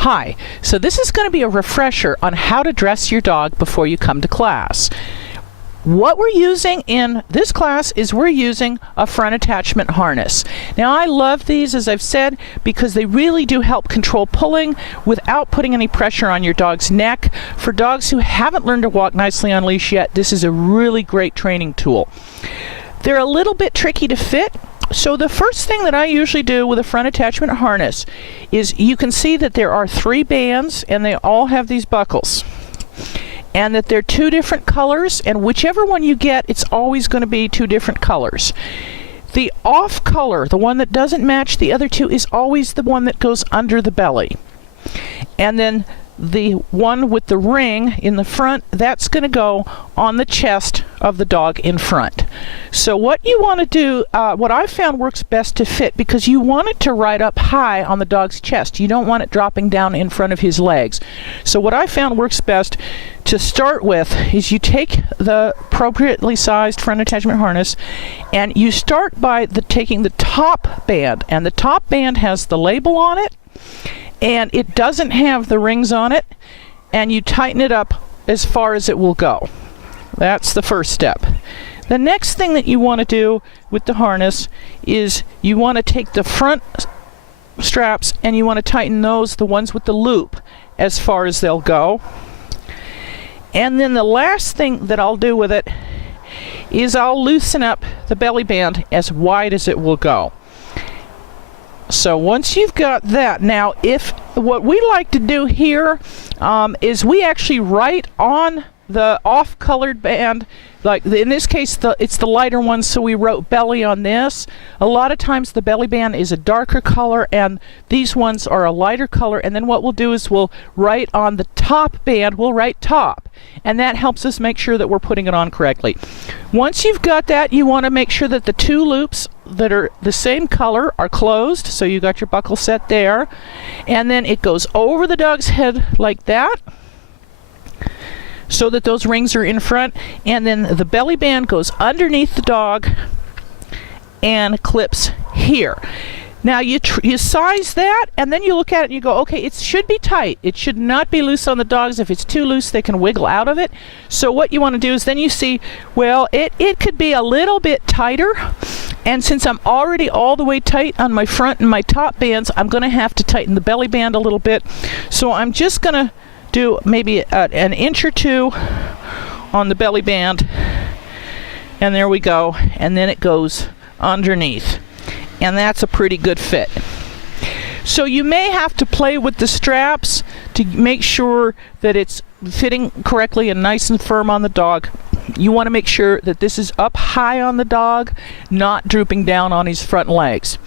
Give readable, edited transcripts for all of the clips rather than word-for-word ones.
Hi, so this is going to be a refresher on how to dress your dog before you come to class. What we're using in this class is we're using a front attachment harness. Now I love these, as I've said, because they really do help control pulling without putting any pressure on your dog's neck. For dogs who haven't learned to walk nicely on leash yet, this is a really great training tool. They're a little bit tricky to fit. So the first thing that I usually do with a front attachment harness is you can see that there are 3 bands and they all have these buckles. And that they're 2 different colors, and whichever one you get, it's always going to be 2 different colors. The off color, the one that doesn't match the other 2, is always the one that goes under the belly. And then the one with the ring in the front, that's going to go on the chest of the dog in front. So what you want to do, what I found works best to fit, because you want it to ride up high on the dog's chest. You don't want it dropping down in front of his legs. So what I found works best to start with is you take the appropriately sized front attachment harness and you start by taking the top band, and the top band has the label on it and it doesn't have the rings on it, and you tighten it up as far as it will go. That's the first step. The next thing that you want to do with the harness is you want to take the front straps and you want to tighten those, the ones with the loop, as far as they'll go. And then the last thing that I'll do with it is I'll loosen up the belly band as wide as it will go. So once you've got that, now what we like to do here is we actually write on the off-colored band, like in this case it's the lighter one, so we wrote belly on this. A lot of times the belly band is a darker color and these ones are a lighter color, and then what we'll do is we'll write on the top band, we'll write top, and that helps us make sure that we're putting it on correctly. Once you've got that, you want to make sure that the 2 loops that are the same color are closed, so you got your buckle set there, and then it goes over the dog's head like that, so that those rings are in front, and then the belly band goes underneath the dog and clips here. Now you size that, and then you look at it and you go, okay, it should be tight. It should not be loose on the dogs. If it's too loose, they can wiggle out of it. So what you want to do is then you see, well, it could be a little bit tighter, and since I'm already all the way tight on my front and my top bands, I'm going to have to tighten the belly band a little bit. So I'm just going to do maybe an inch or 2 on the belly band, and there we go, and then it goes underneath, and that's a pretty good fit. So you may have to play with the straps to make sure that it's fitting correctly and nice and firm on the dog. You want to make sure that this is up high on the dog, not drooping down on his front legs.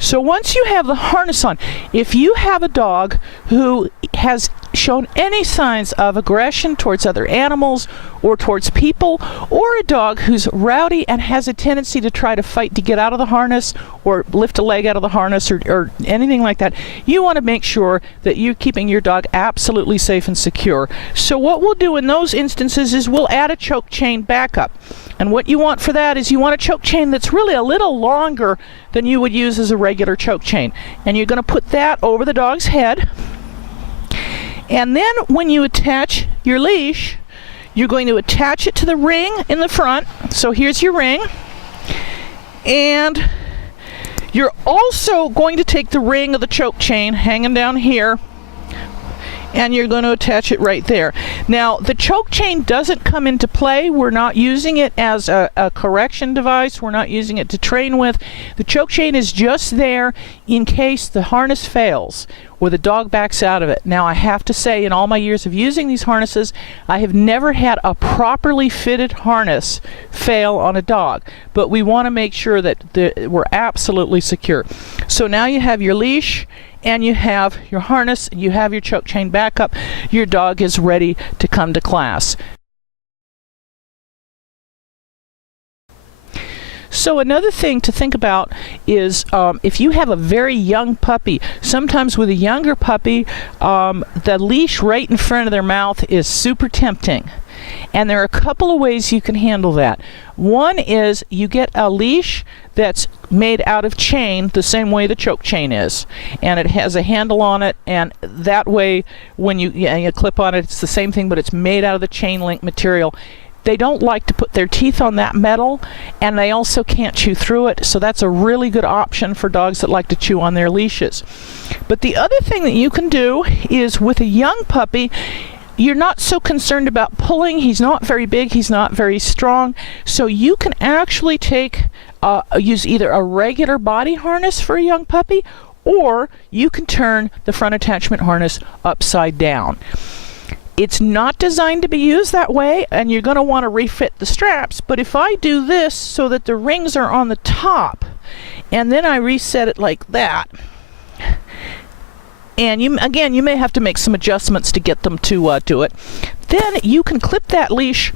So once you have the harness on, if you have a dog who has shown any signs of aggression towards other animals or towards people, or a dog who's rowdy and has a tendency to try to fight to get out of the harness or lift a leg out of the harness or anything like that, you want to make sure that you're keeping your dog absolutely safe and secure. So what we'll do in those instances is we'll add a choke chain backup. And what you want for that is you want a choke chain that's really a little longer than you would use as a regular choke chain. And you're going to put that over the dog's head. And then when you attach your leash, you're going to attach it to the ring in the front. So here's your ring. And you're also going to take the ring of the choke chain hanging down here, and you're going to attach it right there. Now the choke chain doesn't come into play. We're not using it as a correction device. We're not using it to train with. The choke chain is just there in case the harness fails or the dog backs out of it. Now I have to say, in all my years of using these harnesses, I have never had a properly fitted harness fail on a dog, but we want to make sure that we're absolutely secure. So now you have your leash and you have your harness, and you have your choke chain backup. Your dog is ready to come to class. So another thing to think about is if you have a very young puppy, sometimes with a younger puppy, the leash right in front of their mouth is super tempting. And there are a couple of ways you can handle that. One is you get a leash that's made out of chain the same way the choke chain is, and it has a handle on it, and that way when you clip on it, it's the same thing, but it's made out of the chain link material. They don't like to put their teeth on that metal, and they also can't chew through it, so that's a really good option for dogs that like to chew on their leashes. But the other thing that you can do is, with a young puppy, you're not so concerned about pulling. He's not very big, he's not very strong, so you can actually use either a regular body harness for a young puppy, or you can turn the front attachment harness upside down. It's not designed to be used that way, and you're going to want to refit the straps, but if I do this so that the rings are on the top, and then I reset it like that, and you may have to make some adjustments to get them to do it, then you can clip that leash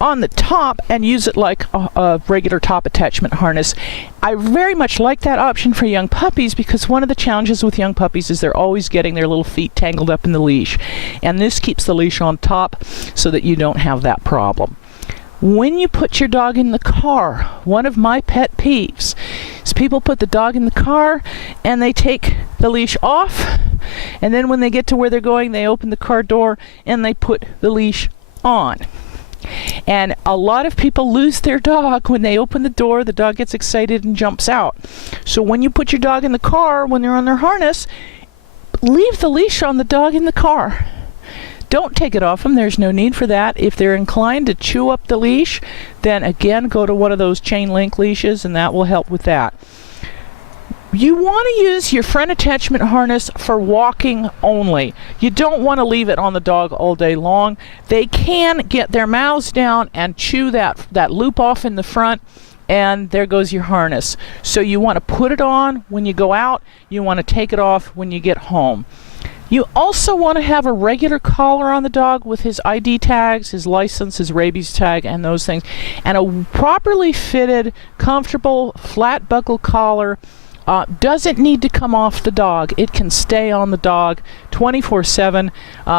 on the top and use it like a regular top attachment harness. I very much like that option for young puppies, because one of the challenges with young puppies is they're always getting their little feet tangled up in the leash, and this keeps the leash on top so that you don't have that problem. When you put your dog in the car, one of my pet peeves is people put the dog in the car and they take the leash off, and then when they get to where they're going, they open the car door and they put the leash on. And a lot of people lose their dog when they open the door. The dog gets excited and jumps out. So when you put your dog in the car, when they're on their harness, leave the leash on the dog in the car. Don't take it off them. There's no need for that. If they're inclined to chew up the leash, then again, go to one of those chain link leashes, and that will help with that. You want to use your front attachment harness for walking only. You don't want to leave it on the dog all day long. They can get their mouths down and chew that loop off in the front, and there goes your harness. So you want to put it on when you go out. You want to take it off when you get home. You also want to have a regular collar on the dog with his ID tags, his license, his rabies tag, and those things. And a properly fitted, comfortable, flat buckle collar doesn't need to come off the dog. It can stay on the dog 24/7.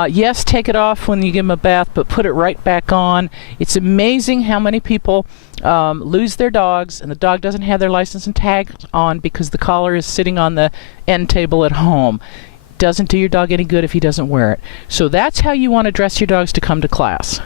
Yes, take it off when you give him a bath, but put it right back on. It's amazing how many people lose their dogs, and the dog doesn't have their license and tag on because the collar is sitting on the end table at home. Doesn't do your dog any good if he doesn't wear it. So that's how you want to dress your dogs to come to class.